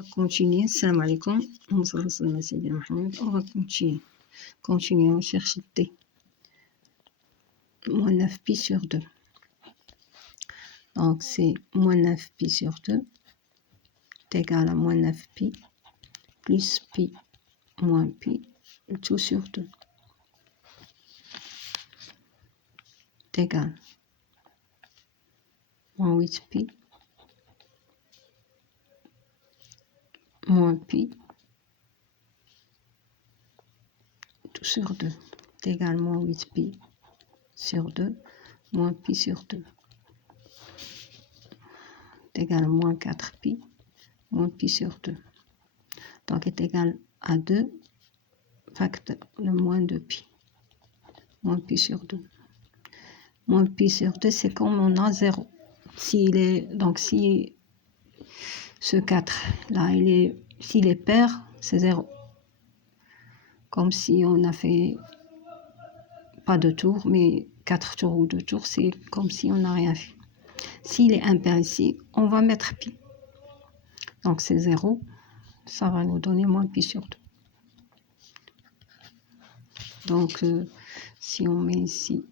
On va continuer. Salam alaikum. On va continuer. Continuer, on cherche T. Moins 9pi sur 2. Donc, c'est moins 9pi sur 2 est égal à moins 9pi plus pi moins pi, tout sur 2 est égal à moins 8pi moins pi tout sur 2 est égal à moins 8pi sur 2 moins pi sur 2 est égal à moins 4pi moins pi sur 2. Donc est égal à 2 facteur de moins 2pi. Moins pi sur 2. Moins pi sur 2, c'est comme on a 0. Donc si ce 4 là, s'il est pair, c'est 0. Comme si on a fait pas de tour, mais 4 tours ou 2 tours, c'est comme si on n'a rien fait. S'il est impair ici, on va mettre pi. Donc c'est 0, ça va nous donner moins pi sur 2. Donc si on met ici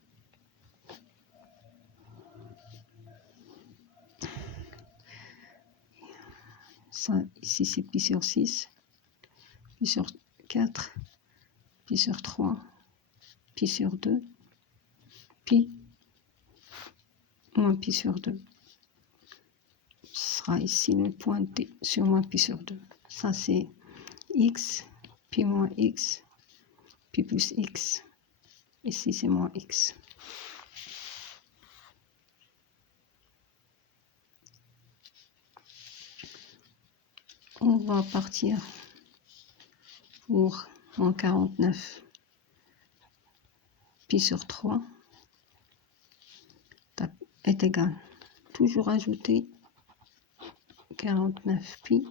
ça, ici c'est pi sur 6, pi sur 4, pi sur 3, pi sur 2, pi moins pi sur 2. Ce sera ici le point T sur moins pi sur 2. Ça c'est x, pi moins x, pi plus x. Ici c'est moins x. On va partir pour en 49 pi sur 3 est égal. Toujours ajouter 49 pi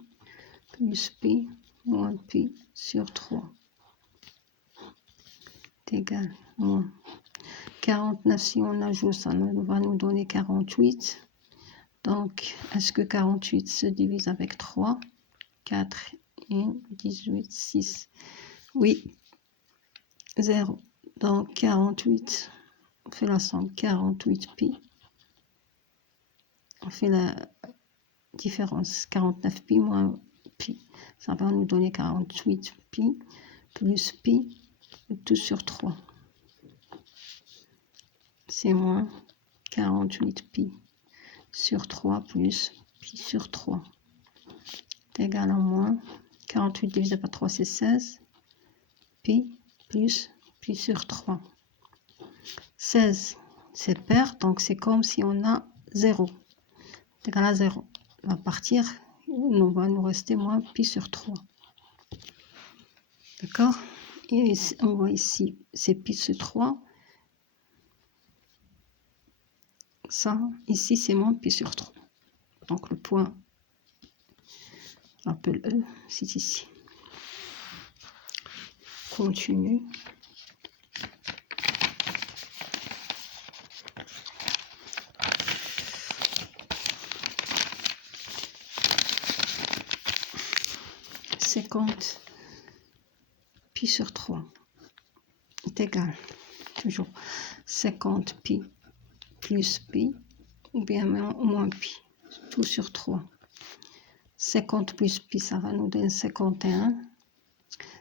plus pi moins pi sur 3 est égal moins 49. Si on ajoute ça, va nous donner 48. Donc, est-ce que 48 se divise avec 3? 4 et 18, 6. Oui, 0. Donc, 48, on fait la somme, 48 pi. On fait la différence, 49 pi moins pi. Ça va nous donner 48 pi plus pi, tout sur 3. C'est moins 48 pi sur 3 plus pi sur 3. C'est égal à moins 48 divisé par 3, c'est 16. Pi plus pi sur 3. 16, c'est pair, donc c'est comme si on a 0. C'est égal à 0. On va partir, on va nous rester moins pi sur 3. D'accord? Et on voit ici, c'est pi sur 3. Ça, ici, c'est moins pi sur 3. Donc le point, on appelle E, c'est ici. Continue. Pi sur 3 est égal, toujours 50 pi plus pi ou bien moins pi, tout sur 3. 50 plus pi, ça va nous donner 51.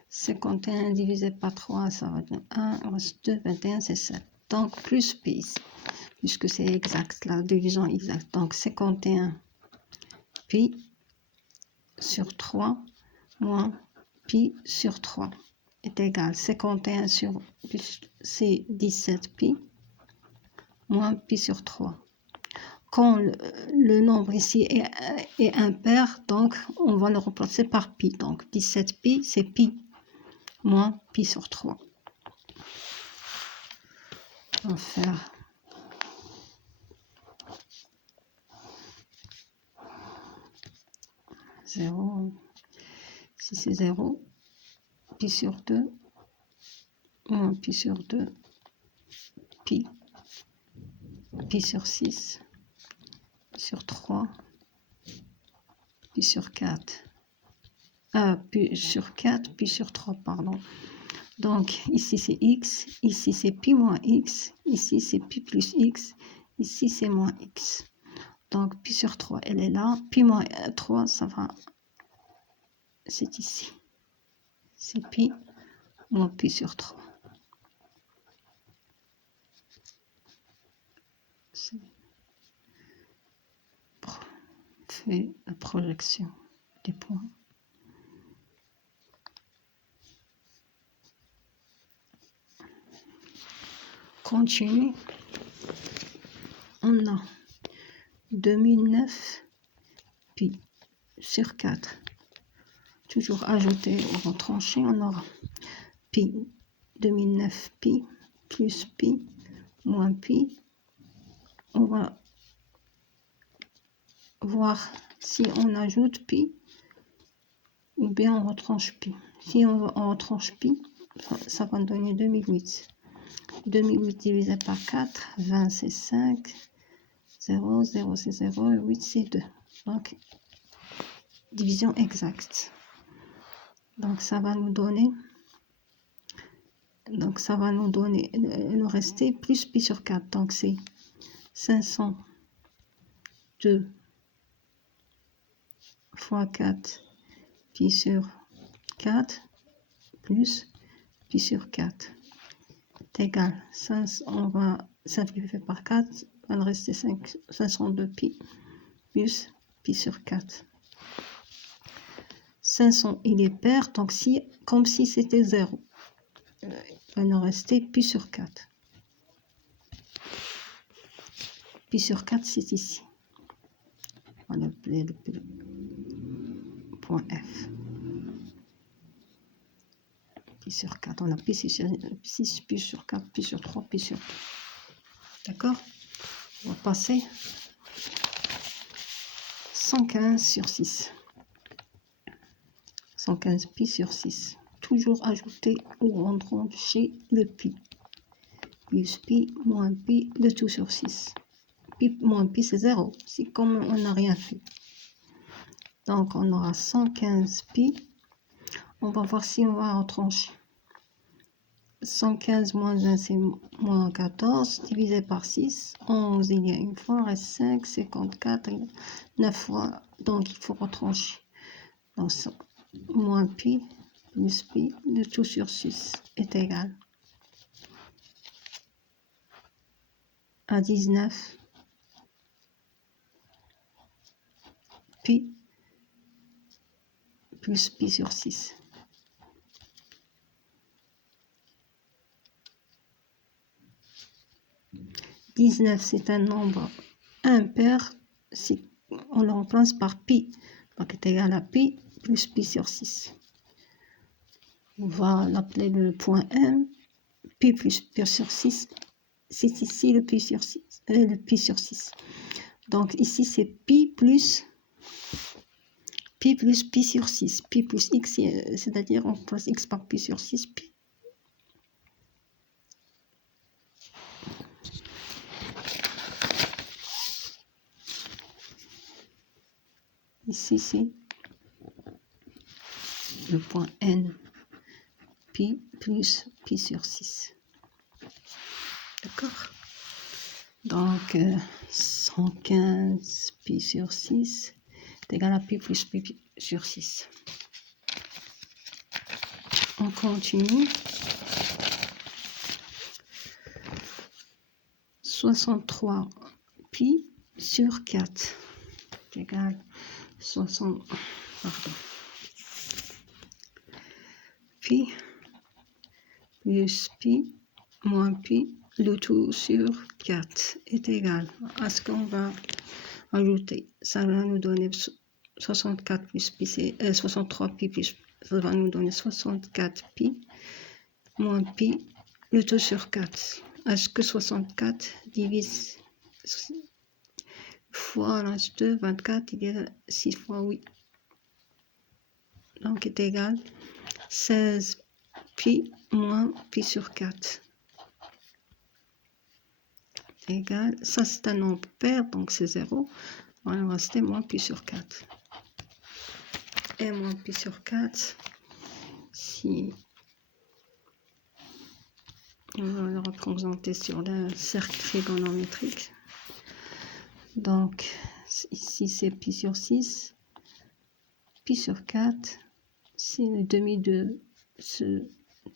51 divisé par 3, ça va donner 1, il reste 2, 21, c'est 7. Donc plus pi, puisque c'est exact, la division exacte. Donc 51 pi sur 3 moins pi sur 3 est égal. 51 sur c'est 17 pi moins pi sur 3. Quand le nombre ici est impair, donc on va le remplacer par pi. Donc 17 pi, c'est pi moins pi sur 3. On va faire 0. Si c'est 0, pi sur 2, moins pi sur 2, pi sur 6, sur 3, pi sur 4, pi sur 4, pi sur 3, pardon. Donc, ici c'est x, ici c'est pi moins x, ici c'est pi plus x, ici c'est moins x. Donc, pi sur 3, elle est là. Pi moins 3, ça va, c'est ici. C'est pi moins pi sur 3. Fait la projection des points. Continue. On a 2009 pi sur 4. Toujours ajouter ou retrancher, on aura pi 2009 pi plus pi moins pi. On va voir si on ajoute pi ou bien on retranche pi. Si on retranche pi, ça va donner 2008. 2008 divisé par 4, 20 c'est 5, 0, 0 c'est 0, 8 c'est 2. Donc, division exacte. Donc, ça va nous donner, il nous restait plus pi sur 4. Donc, c'est 502 fois 4 pi sur 4 plus pi sur 4 est égal. On va simplifier par 4, il va nous rester 502 pi plus pi sur 4. 500, il est pair, donc comme si c'était 0. Il va nous rester pi sur 4. Pi sur 4, c'est ici. On va appeler le point F. Pi sur 4, on a pi sur 6, pi sur 4, pi sur 3, pi sur 2. D'accord? On va passer 115 sur 6. 115 pi sur 6. Toujours ajouter ou retrancher le pi. Plus pi moins pi, le tout sur 6. Pi moins pi, c'est 0. C'est comme on n'a rien fait. Donc, on aura 115 pi. On va voir si on va retrancher. 115 moins 1, c'est moins 14. Divisé par 6. 11, il y a une fois. Reste 5, 54, 9 fois. Donc, il faut retrancher. Donc, moins pi plus pi, le tout sur 6 est égal à 19 pi plus pi sur 6. « 19, c'est un nombre impair, on le remplace par pi, donc est égal à pi plus pi sur 6. On va l'appeler le point M, pi plus pi sur 6, c'est ici le pi sur 6, le pi sur 6. Donc ici c'est pi plus pi sur 6, pi plus x, c'est-à-dire on remplace x par pi sur 6, pi. Ici, c'est le point N, pi plus pi sur 6. D'accord? Donc, 115 pi sur 6 est égal à pi plus pi sur 6. On continue. 63 pi sur 4 est égal à 60, pardon. Pi plus pi moins pi, le tout sur 4 est égal à ce qu'on va ajouter. Ça va nous donner 64 plus pi, 63 pi plus, ça va nous donner 64 pi moins pi, le tout sur 4. Est-ce que 64 divise fois l'âge 2, 24, il y a 6 fois 8. Donc est égal 16 pi moins pi sur 4. Égal, ça c'est un nombre pair, donc c'est 0. On va rester moins pi sur 4. et moins pi sur 4 si on va le représenter sur le cercle trigonométrique. Donc, ici c'est pi sur 6, pi sur 4, c'est le demi de ce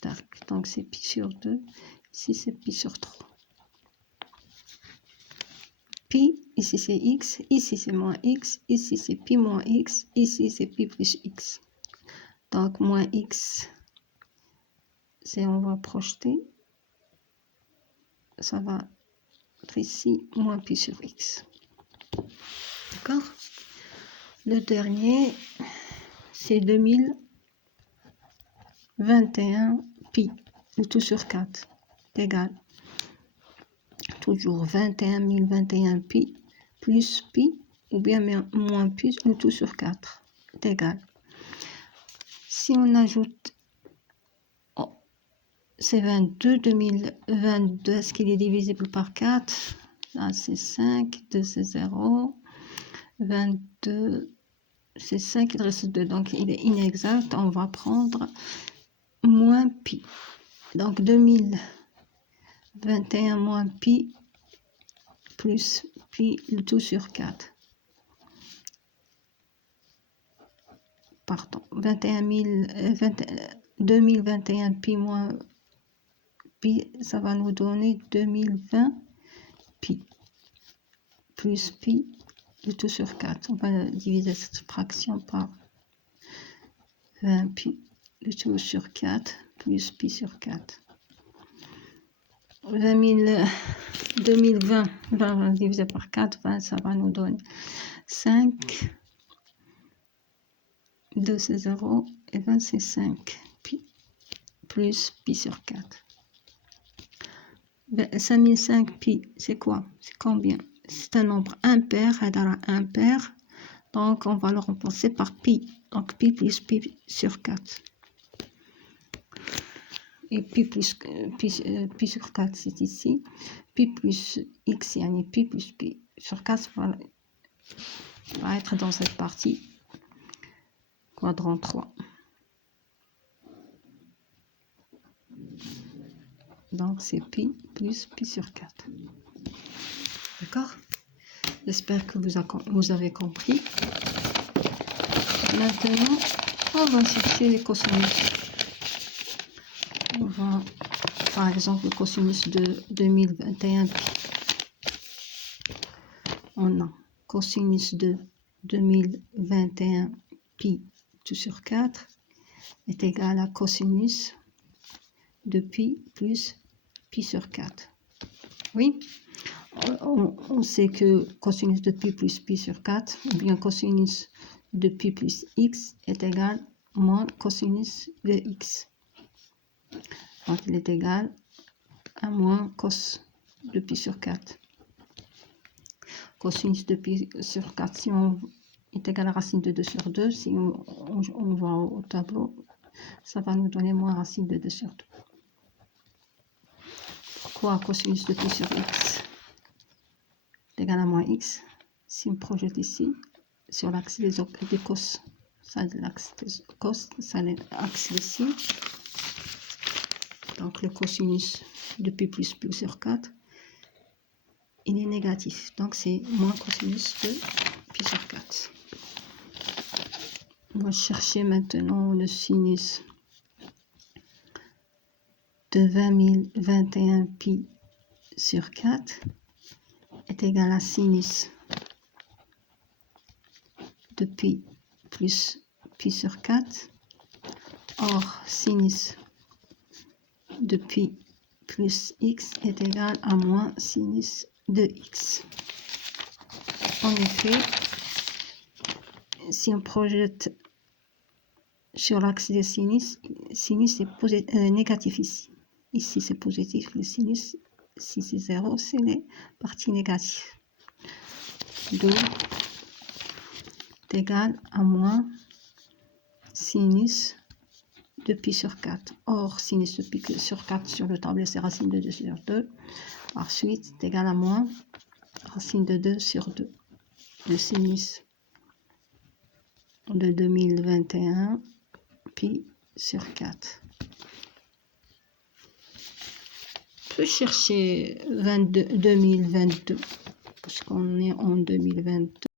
arc. Donc, c'est pi sur 2, ici c'est pi sur 3. Pi, ici c'est x, ici c'est moins x, ici c'est pi moins x, ici c'est pi plus x. Donc, moins x, c'est on va projeter, ça va être ici, moins pi sur x. D'accord? Le dernier, c'est 2021 pi, le tout sur 4, égal. Toujours 21 021 pi plus pi, ou bien moins pi, le tout sur 4, égal. Si on ajoute, c'est 22, 2022, est-ce qu'il est divisible par 4? Là, c'est 5, 2, c'est 0. 22, c'est 5, il reste 2, donc il est inexact. On va prendre moins pi. Donc 2021 moins pi plus pi, le tout sur 4. Pardon, 2021 pi moins pi, ça va nous donner 2020 pi plus pi, le tout sur 4. On va diviser cette fraction par 20 pi, le tout sur 4 plus pi sur 4. 2020, on va diviser par 4, 20, ça va nous donner 5. 2 c'est 0 et 20 c'est 5 pi plus pi sur 4. 5005 pi, c'est quoi? C'est combien? C'est un nombre impair, impair, donc on va le remplacer par pi, donc pi plus pi sur 4. Et pi plus pi sur 4 c'est ici, pi plus x, yani pi plus pi sur 4 va être dans cette partie, quadrant 3. Donc c'est pi plus pi sur 4. D'accord? J'espère que vous avez compris. Maintenant, on va chercher les cosinus. On va, par exemple, le cosinus de 2021 pi. On a cosinus de 2021 pi tout sur 4 est égal à cosinus de pi plus pi sur 4. Oui, on sait que cosinus de pi plus pi sur 4, ou bien cosinus de pi plus x est égal à moins cosinus de x. Donc, il est égal à moins cos de pi sur 4. Cosinus de pi sur 4, si on est égal à racine de 2 sur 2, si on va au tableau, ça va nous donner moins racine de 2 sur 2. Pourquoi cosinus de pi sur x est égal à moins x? Si on projette ici, sur l'axe des cos, ça l'axe des cos, ça l'axe d'ici. Donc le cosinus de pi plus pi sur 4, il est négatif. Donc c'est moins cosinus de pi sur 4. On va chercher maintenant le sinus de 2021 pi sur 4 est égal à sinus de pi plus pi sur 4. Or, sinus de pi plus x est égal à moins sinus de x. En effet, si on projette sur l'axe des sinus, sinus est négatif ici. Ici c'est positif, le sinus, si c'est 0, c'est les parties négatives. 2 est égal à moins sinus de pi sur 4. Or, sinus de pi sur 4 sur le tableau, c'est racine de 2 sur 2. Ensuite, c'est égal à moins racine de 2 sur 2. Le sinus de 2021, pi sur 4. Je peux chercher 2022, parce qu'on est en 2022.